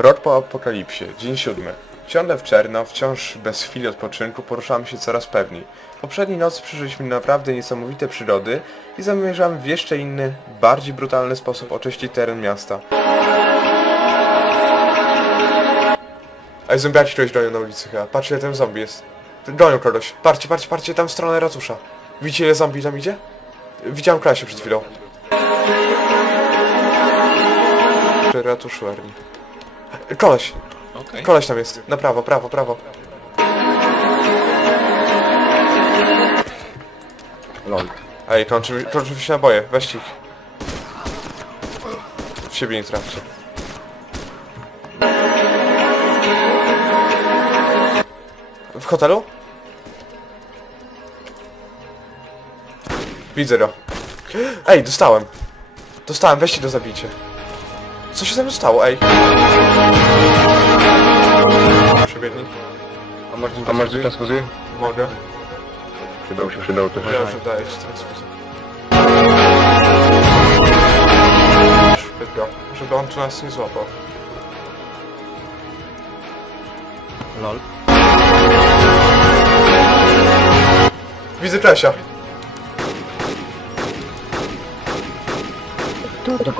Rok po apokalipsie, dzień siódmy. Ciągle w czerno, wciąż bez chwili odpoczynku, poruszamy się coraz pewniej. Poprzedniej nocy przeżyliśmy naprawdę niesamowite przyrody i zamierzamy w jeszcze inny, bardziej brutalny sposób oczyścić teren miasta. Ej, zombiaci ktoś gonią na ulicy chyba. Patrzcie, tam zombie jest. Gonią kogoś. Patrzcie, patrzcie, patrzcie, tam w stronę ratusza. Widzicie, ile zombie tam idzie? Widziałem Klasię przed chwilą. Przy ratuszu, Ernie. Koleś, Okej. koleś tam jest. Na prawo, prawo, prawo. Lol. Ej, kończy, mi- kończy mi się naboje, weźcie ich. W siebie nie trafcie. W hotelu? Widzę go. Ej, dostałem. Dostałem, weźcie do zabicie. Co się ze mną stało, ej? Przebiegnij. A masz, a masz transfuzję? Mogę. By się przydało też. Ja już daję ci transfuzję. Szybko, żeby on tu nas nie złapał. Lol. Widzę Klesia. Tudo.